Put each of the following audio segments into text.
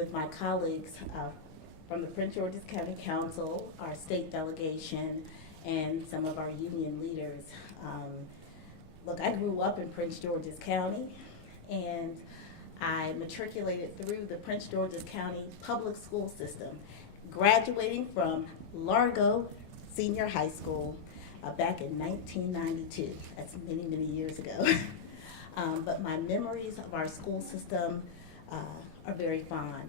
with my colleagues from the Prince George's County Council, our state delegation, and some of our union leaders. Look, I grew up in Prince George's County, and I matriculated through the Prince George's County public school system, graduating from Largo Senior High School back in 1992. That's many, many years ago. But my memories of our school system are very fond,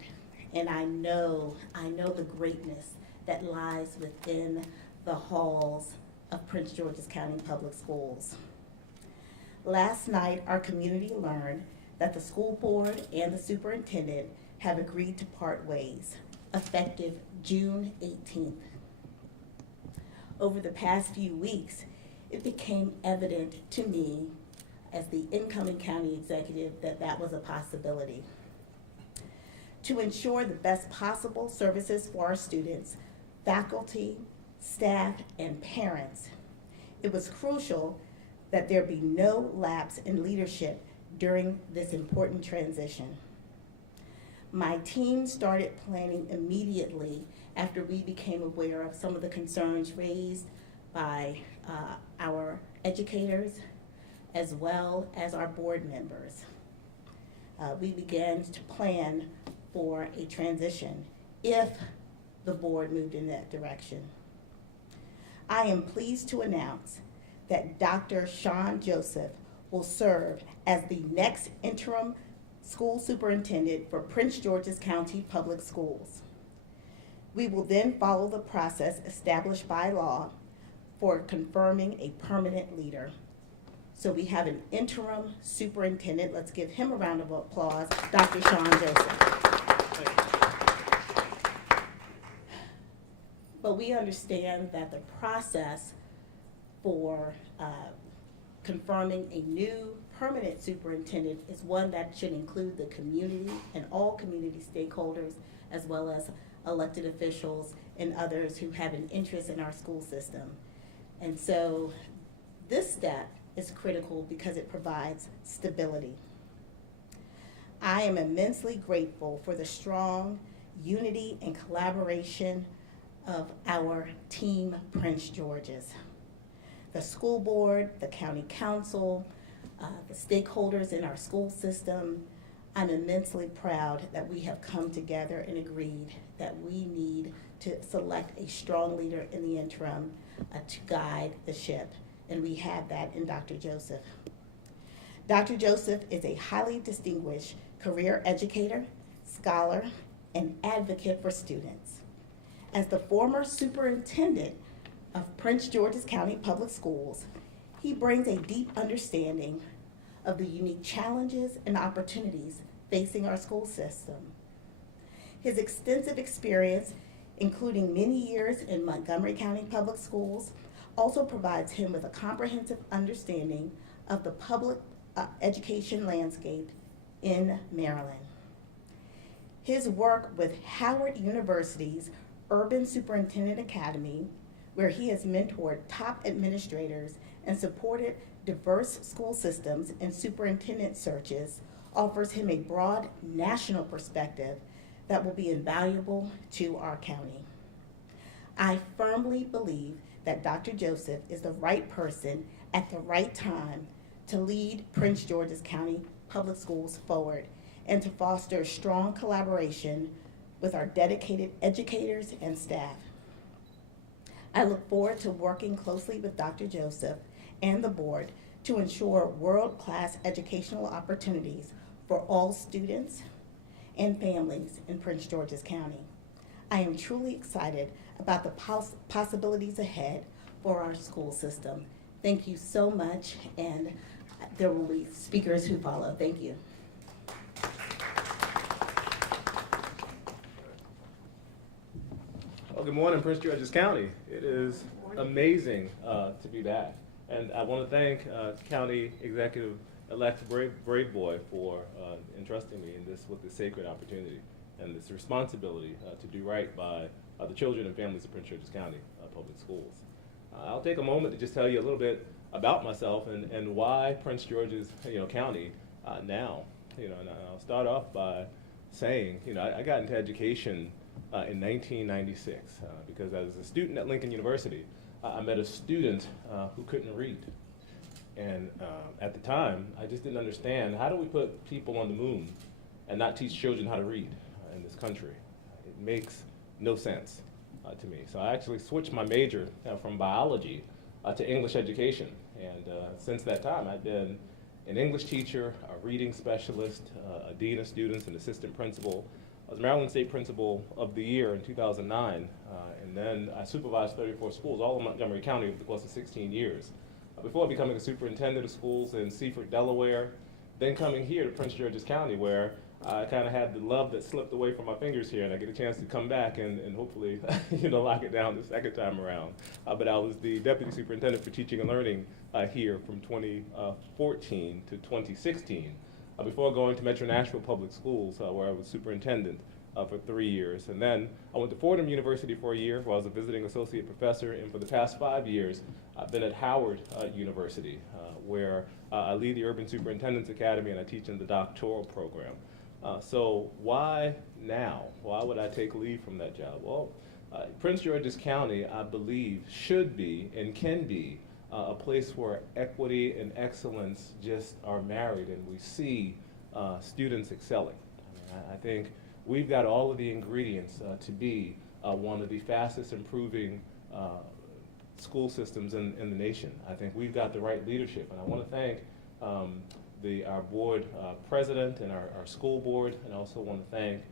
and I know the greatness that lies within the halls of Prince George's County Public Schools. Last night, our community learned that the school board and the superintendent have agreed to part ways, effective June 18th. Over the past few weeks, it became evident to me as the incoming county executive that that was a possibility. To ensure the best possible services for our students, faculty, staff, and parents, it was crucial that there be no lapse in leadership during this important transition. My team started planning immediately after we became aware of some of the concerns raised by our educators as well as our board members. We began to plan for a transition if the board moved in that direction. I am pleased to announce that Dr. Sean Joseph will serve as the next interim school superintendent for Prince George's County Public Schools. We will then follow the process established by law for confirming a permanent leader. So we have an interim superintendent. Let's give him a round of applause, Dr. Sean Joseph. But we understand that the process for confirming a new permanent superintendent is one that should include the community and all community stakeholders, as well as elected officials and others who have an interest in our school system. And so this step is critical because it provides stability. I am immensely grateful for the strong unity and collaboration of our team Prince George's. The school board, the county council, the stakeholders in our school system. I'm immensely proud that we have come together and agreed that we need to select a strong leader in the interim to guide the ship, and we have that in Dr. Joseph. Dr. Joseph is a highly distinguished career educator, scholar, and advocate for students. As the former superintendent of Prince George's County Public Schools, he brings a deep understanding of the unique challenges and opportunities facing our school system. His extensive experience, including many years in Montgomery County Public Schools, also provides him with a comprehensive understanding of the public education landscape in Maryland. His work with Howard University's Urban Superintendent Academy, where he has mentored top administrators and supported diverse school systems and superintendent searches, offers him a broad national perspective that will be invaluable to our county. I firmly believe that Dr. Joseph is the right person at the right time to lead Prince George's County Public Schools forward and to foster strong collaboration with our dedicated educators and staff. I look forward to working closely with Dr. Joseph and the board to ensure world-class educational opportunities for all students and families in Prince George's County. I am truly excited about the possibilities ahead for our school system. Thank you so much, and there will be speakers who follow. Thank you. Well, good morning, Prince George's County. It is amazing to be back. And I want to thank County Executive-elect Braveboy for entrusting me with this sacred opportunity and this responsibility to do right by the children and families of Prince George's County Public Schools. I'll take a moment to just tell you a little bit about myself and why Prince George's County now. And I'll start off by saying, you know, I got into education in 1996 because as a student at Lincoln University, I met a student who couldn't read. And at the time, I just didn't understand, how do we put people on the moon and not teach children how to read in this country? It makes no sense to me. So I actually switched my major from biology to English education. And since that time, I've been an English teacher, a reading specialist, a dean of students, an assistant principal. I was Maryland State Principal of the Year in 2009, and then I supervised 34 schools, all in Montgomery County over the course of 16 years. Before becoming a superintendent of schools in Seaford, Delaware, then coming here to Prince George's County, where I kind of had the love that slipped away from my fingers here, and I get a chance to come back and hopefully, you know, lock it down the second time around. But I was the deputy superintendent for teaching and learning here from 2014 to 2016, before going to Metro Nashville Public Schools, where I was superintendent for 3 years. And then I went to Fordham University for a year, where I was a visiting associate professor, and for the past 5 years, I've been at Howard University, where I lead the Urban Superintendent's Academy and I teach in the doctoral program. So why now? Why would I take leave from that job? Well, Prince George's County, I believe, should be and can be a place where equity and excellence just are married, and we see students excelling. I think we've got all of the ingredients to be one of the fastest improving school systems in the nation. I think we've got the right leadership, and I want to thank our board president and our school board, and I also want to thank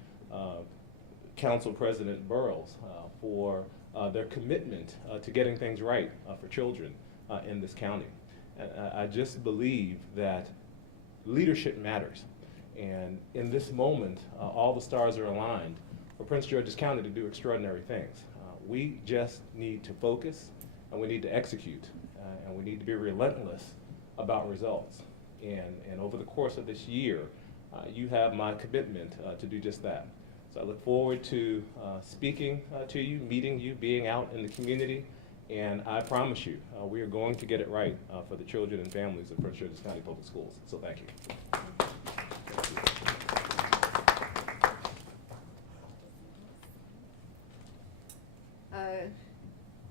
Council President Burrows for their commitment to getting things right for children in this county. And I just believe that leadership matters. And in this moment, all the stars are aligned for Prince George's County to do extraordinary things. We just need to focus, and we need to execute, and we need to be relentless about results. And over the course of this year, you have my commitment to do just that. So I look forward to speaking to you, meeting you, being out in the community, and I promise you, we are going to get it right for the children and families of Prince George's County Public Schools. So thank you.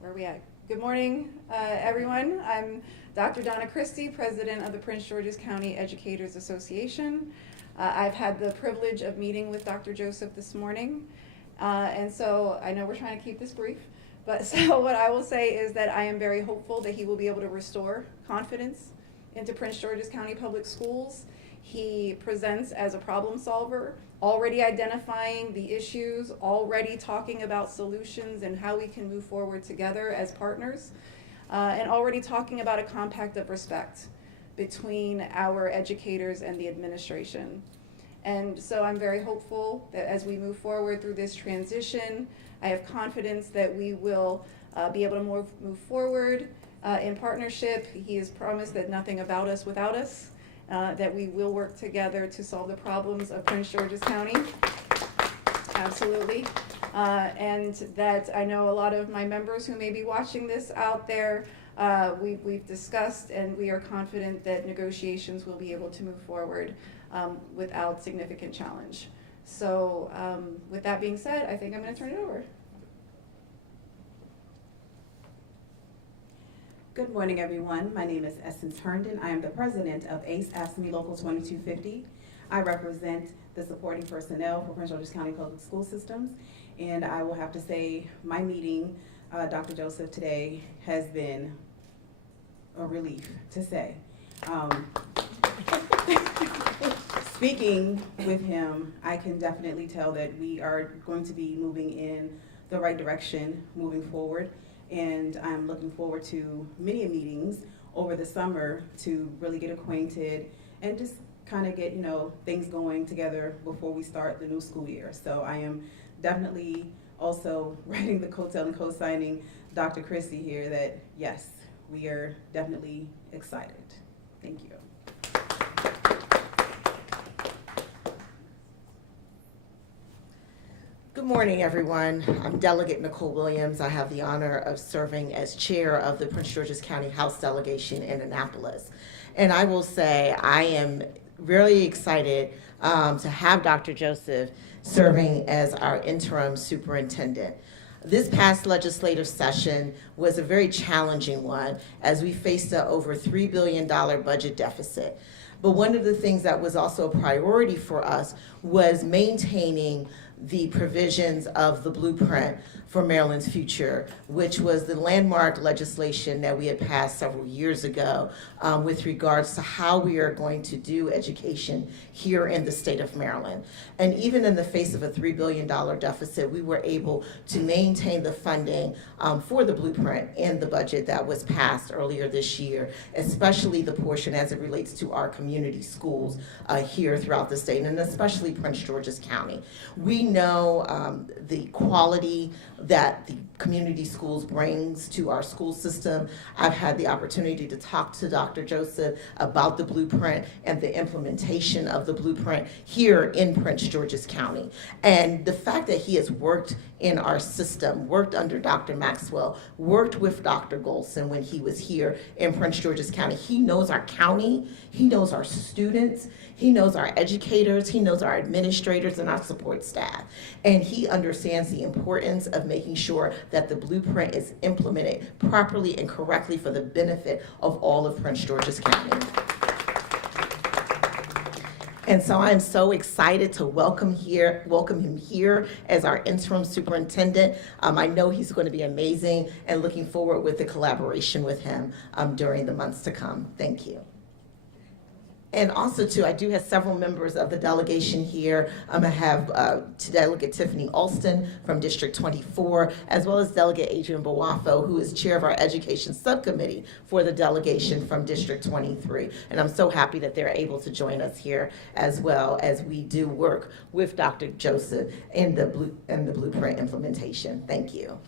Where are we at? Good morning, everyone. I'm Dr. Donna Christie, president of the Prince George's County Educators Association. I've had the privilege of meeting with Dr. Joseph this morning, and so I know we're trying to keep this brief, but so what I will say is that I am very hopeful that he will be able to restore confidence into Prince George's County Public Schools. He presents as a problem solver, already identifying the issues, already talking about solutions and how we can move forward together as partners, and already talking about a compact of respect between our educators and the administration. And so I'm very hopeful that as we move forward through this transition, I have confidence that we will be able to move forward in partnership. He has promised that nothing about us without us. That we will work together to solve the problems of Prince George's County. Absolutely. And that I know a lot of my members who may be watching this out there, we've discussed, and we are confident that negotiations will be able to move forward without significant challenge. So with that being said, I think I'm going to turn it over. Good morning, everyone. My name is Essence Herndon. I am the president of ACE AFSCME Local 2250. I represent the supporting personnel for Prince George's County Public School Systems. And I will have to say, my meeting, Dr. Joseph, today has been a relief to say. Speaking with him, I can definitely tell that we are going to be moving in the right direction moving forward. And I'm looking forward to many meetings over the summer to really get acquainted and just kind of get, things going together before we start the new school year. So I am definitely also writing the coattail and co-signing Dr. Christie here that, yes, we are definitely excited. Thank you. Good morning, everyone. I'm Delegate Nicole Williams. I have the honor of serving as chair of the Prince George's County House Delegation in Annapolis. And I will say I am really excited to have Dr. Joseph serving as our interim superintendent. This past legislative session was a very challenging one as we faced an over $3 billion budget deficit. But one of the things that was also a priority for us was maintaining the provisions of the blueprint for Maryland's future, which was the landmark legislation that we had passed several years ago with regards to how we are going to do education here in the state of Maryland. And even in the face of a $3 billion deficit, we were able to maintain the funding for the blueprint in the budget that was passed earlier this year, especially the portion as it relates to our community schools here throughout the state, and especially Prince George's County. We know the quality that the community schools brings to our school system. I've had the opportunity to talk to Dr. Joseph about the blueprint and the implementation of the blueprint here in Prince George's County. And the fact that he has worked in our system, worked under Dr. Maxwell, worked with Dr. Golson when he was here in Prince George's County. He knows our county, he knows our students, he knows our educators, he knows our administrators and our support staff. And he understands the importance of making sure that the blueprint is implemented properly and correctly for the benefit of all of Prince George's County. And so I'm so excited to welcome him here as our interim superintendent. I know he's going to be amazing and looking forward with the collaboration with him during the months to come. Thank you. And also, too, I do have several members of the delegation here. I have Delegate Tiffany Alston from District 24, as well as Delegate Adrian Bawafo, who is chair of our education subcommittee for the delegation from District 23. And I'm so happy that they're able to join us here as well as we do work with Dr. Joseph in the blueprint implementation. Thank you.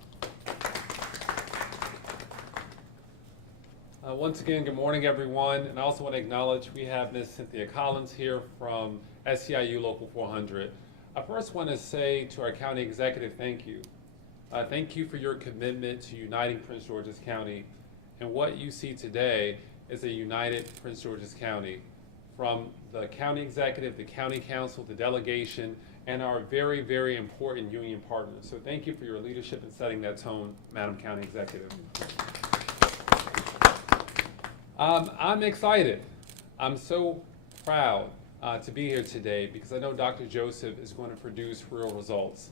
Once again, good morning, everyone. And I also want to acknowledge we have Ms. Cynthia Collins here from SEIU Local 400. I first want to say to our county executive, thank you. Thank you for your commitment to uniting Prince George's County. And what you see today is a united Prince George's County, from the county executive, the county council, the delegation, and our very, very important union partners. So thank you for your leadership in setting that tone, Madam County Executive. I'm excited. I'm so proud to be here today because I know Dr. Joseph is going to produce real results,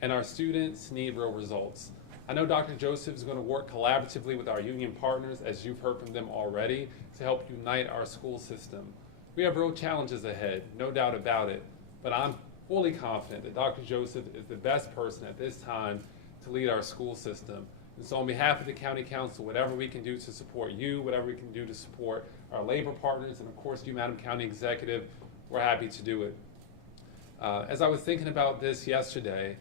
and our students need real results. I know Dr. Joseph is going to work collaboratively with our union partners, as you've heard from them already, to help unite our school system. We have real challenges ahead, no doubt about it, but I'm fully confident that Dr. Joseph is the best person at this time to lead our school system. And so on behalf of the County Council, whatever we can do to support you, whatever we can do to support our labor partners, and of course you, Madam County Executive, we're happy to do it. As I was thinking about this yesterday,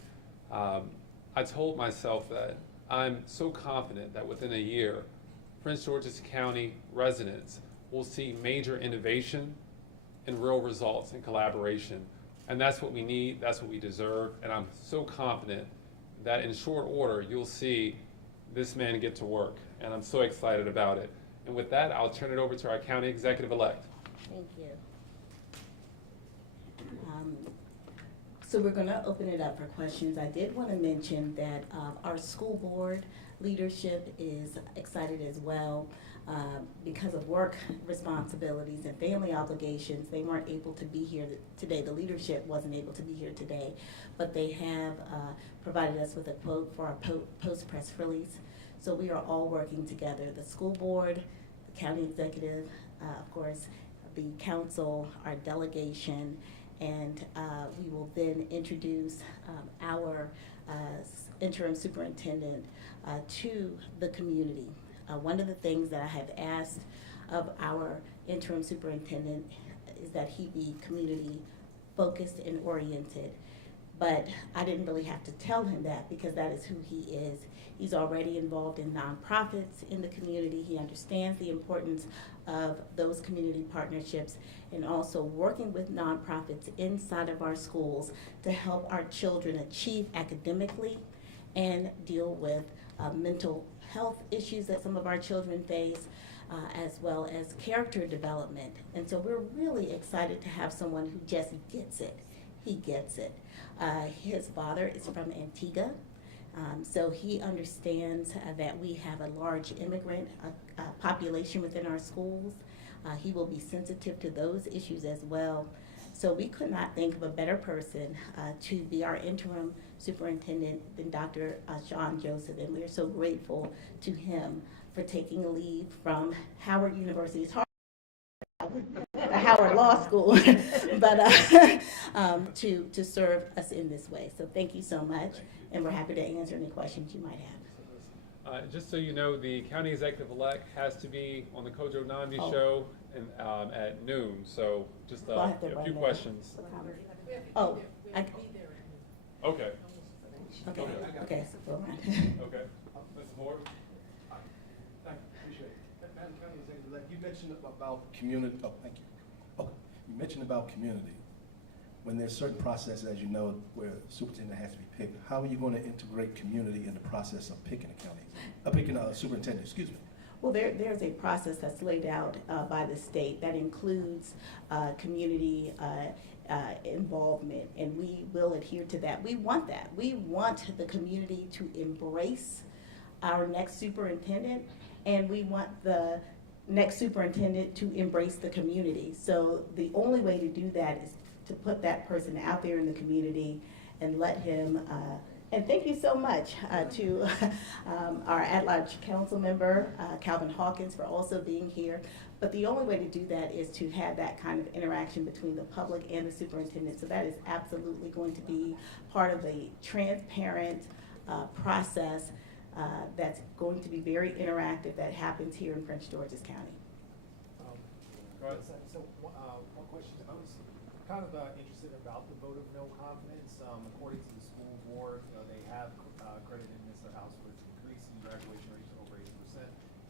I told myself that I'm so confident that within a year, Prince George's County residents will see major innovation and real results and collaboration. And that's what we need, that's what we deserve, and I'm so confident that in short order, you'll see this man get to work, and I'm so excited about it. And with that, I'll turn it over to our County Executive-elect. Thank you. So we're going to open it up for questions. I did want to mention that our school board leadership is excited as well. Because of work responsibilities and family obligations, they weren't able to be here today. The leadership wasn't able to be here today, but they have provided us with a quote for our post-press release. So we are all working together, the school board, the county executive, of course, the council, our delegation, and we will then introduce our interim superintendent to the community. One of the things that I have asked of our interim superintendent is that he be community focused and oriented. But I didn't really have to tell him that because that is who he is. He's already involved in nonprofits in the community. He understands the importance of those community partnerships and also working with nonprofits inside of our schools to help our children achieve academically and deal with mental health issues that some of our children face, as well as character development. And so we're really excited to have someone who just gets it. He gets it. His father is from Antigua, so he understands that we have a large immigrant population within our schools. He will be sensitive to those issues as well. So we could not think of a better person to be our interim superintendent than Dr. Sean Joseph, and we are so grateful to him for taking a leave from Howard University's Howard Law School, but to serve us in this way. So thank you so much, and we're happy to answer any questions you might have. Just so you know, the county executive-elect has to be on the Kojo Nambi Oh. show at noon, so just Well, I have to a run few that. questions. Oh, Okay, okay, so we'll run. okay. Mr. Moore? Thank you, appreciate it. Madam County Executive-elect, you mentioned about community, oh, thank you. Okay, you mentioned about community. When there's certain processes, as you know, where superintendent has to be picked, how are you going to integrate community in the process of picking a county, picking a superintendent, excuse me? Well, there's a process that's laid out by the state that includes community involvement, and we will adhere to that. We want that. We want the community to embrace our next superintendent, and we want the next superintendent to embrace the community. So the only way to do that is to put that person out there in the community and let him, and thank you so much to our at-large council member, Calvin Hawkins, for also being here. But the only way to do that is to have that kind of interaction between the public and the superintendent. So that is absolutely going to be part of a transparent process that's going to be very interactive that happens here in Prince George's County. Go ahead. So one question, I was kind of interested about the vote of no confidence. According to the school board, they have credited Mr. House with increasing graduation rates to over 80%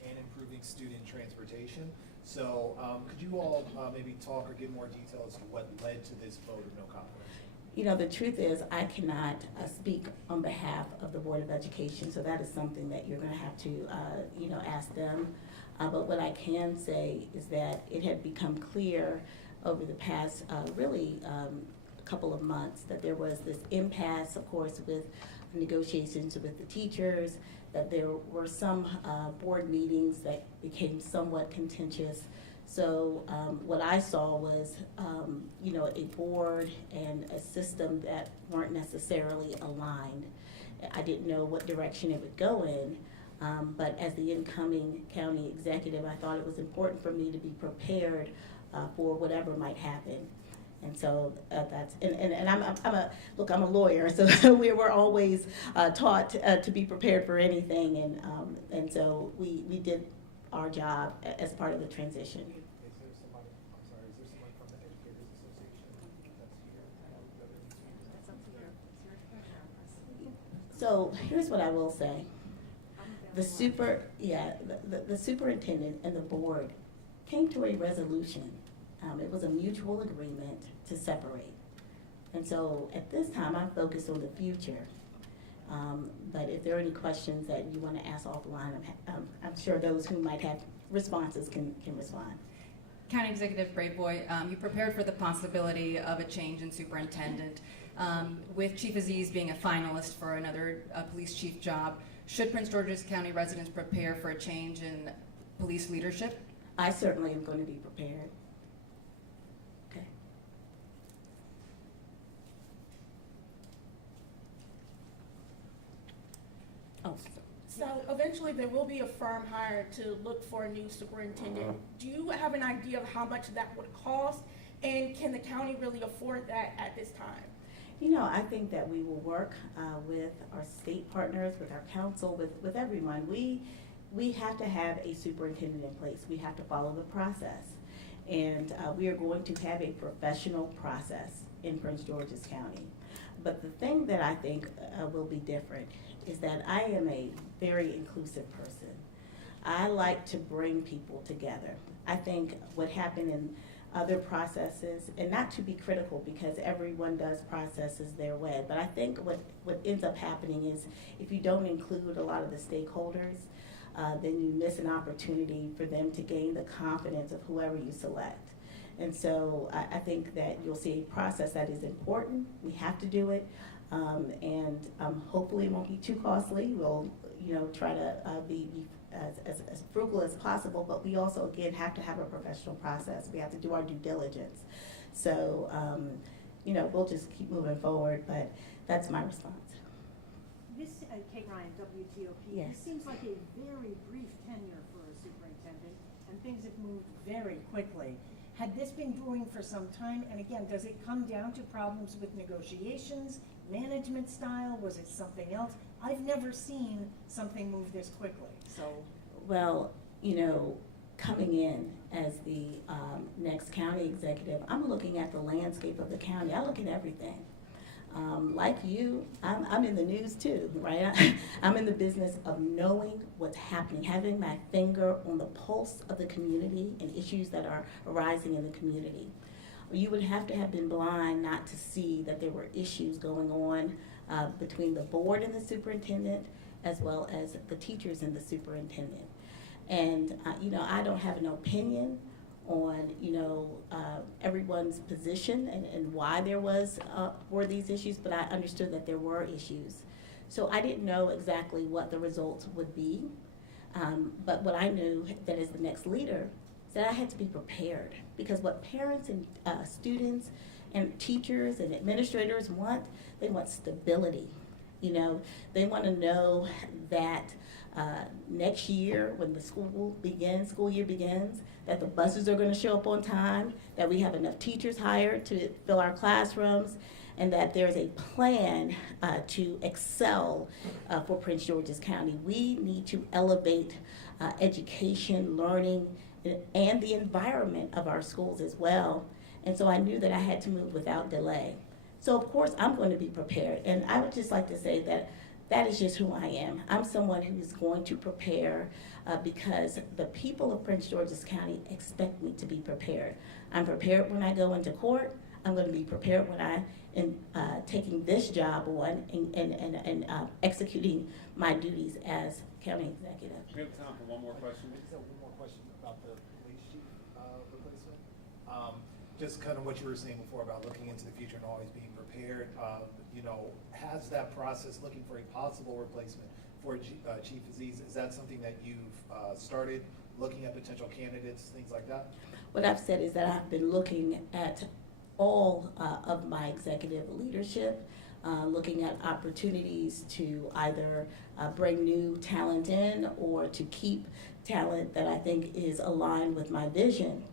and improving student transportation. So could you all maybe talk or give more detail as to what led to this vote of no confidence? You know, the truth is, I cannot speak on behalf of the Board of Education, so that is something that you're gonna have to, ask them. But what I can say is that it had become clear over the past, couple of months that there was this impasse, of course, with negotiations with the teachers, that there were some board meetings that became somewhat contentious. So what I saw was, a board and a system that weren't necessarily aligned. I didn't know what direction it would go in, but as the incoming county executive, I thought it was important for me to be prepared for whatever might happen. And so I'm a lawyer, so we're always taught to be prepared for anything, and so we did our job as part of the transition. Is there somebody from the Educators Association that's here? So here's what I will say. The superintendent and the board came to a resolution. It was a mutual agreement to separate. And so at this time, I'm focused on the future. But if there are any questions that you want to ask offline, I'm sure those who might have responses can respond. County Executive Braveboy, you prepared for the possibility of a change in superintendent. With Chief Aziz being a finalist for another police chief job, should Prince George's County residents prepare for a change in police leadership? I certainly am going to be prepared. Okay. Oh, So eventually there will be a firm hire to look for a new superintendent. Do you have an idea of how much that would cost? And can the county really afford that at this time? You know, I think that we will work with our state partners, with our council, with everyone. We have to have a superintendent in place. We have to follow the process. And we are going to have a professional process in Prince George's County. But the thing that I think will be different is that I am a very inclusive person. I like to bring people together. I think what happened in other processes, and not to be critical because everyone does processes their way, but I think what ends up happening is if you don't include a lot of the stakeholders, then you miss an opportunity for them to gain the confidence of whoever you select. And so I think that you'll see a process that is important. We have to do it. And hopefully it won't be too costly. We'll, try to be as frugal as possible, but we also, again, have to have a professional process. We have to do our due diligence. So, we'll just keep moving forward, but that's my response. This, Kate Ryan, WTOP. Yes. This seems like a very brief tenure for a superintendent, and things have moved very quickly. Had this been brewing for some time, and again, does it come down to problems with negotiations, management style? Was it something else? I've never seen something move this quickly, so. Well, coming in as the next county executive, I'm looking at the landscape of the county. I look at everything. Like you, I'm in the news too, right? I'm in the business of knowing what's happening, having my finger on the pulse of the community and issues that are arising in the community. You would have to have been blind not to see that there were issues going on between the board and the superintendent, as well as the teachers and the superintendent. And, I don't have an opinion on, everyone's position and why there were these issues, but I understood that there were issues. So I didn't know exactly what the results would be, but what I knew that as the next leader, is that I had to be prepared, because what parents and students and teachers and administrators want, they want stability. They want to know that next year, when the school year begins, that the buses are going to show up on time, that we have enough teachers hired to fill our classrooms, and that there's a plan to excel for Prince George's County. We need to elevate education, learning, and the environment of our schools as well. And so I knew that I had to move without delay. So of course I'm going to be prepared. And I would just like to say that that is just who I am. I'm someone who is going to prepare because the people of Prince George's County expect me to be prepared. I'm prepared when I go into court. I'm going to be prepared when I am taking this job on and executing my duties as county executive. We have time for one more question. I just have one more question about the police chief replacement. Just kind of what you were saying before about looking into the future and always being prepared. Has that process looking for a possible replacement for Chief Aziz, is that something that you've started looking at potential candidates, things like that? What I've said is that I've been looking at all of my executive leadership, looking at opportunities to either bring new talent in or to keep talent that I think is aligned with my vision.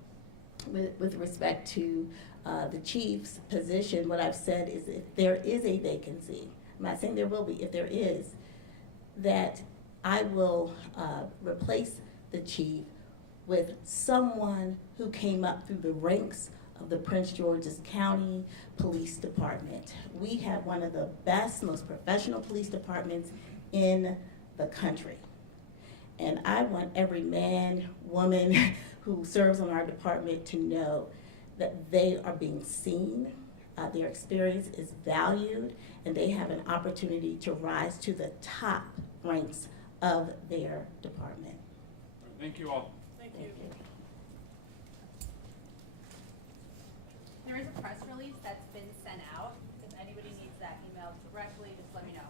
With respect to the chief's position, what I've said is if there is a vacancy, I'm not saying there will be, if there is, that I will replace the chief with someone who came up through the ranks of the Prince George's County Police Department. We have one of the best, most professional police departments in the country. And I want every man, woman who serves on our department to know that they are being seen, their experience is valued, and they have an opportunity to rise to the top ranks of their department. Thank you all. Thank you. There is a press release that's been sent out. If anybody needs that emailed directly, just let me know.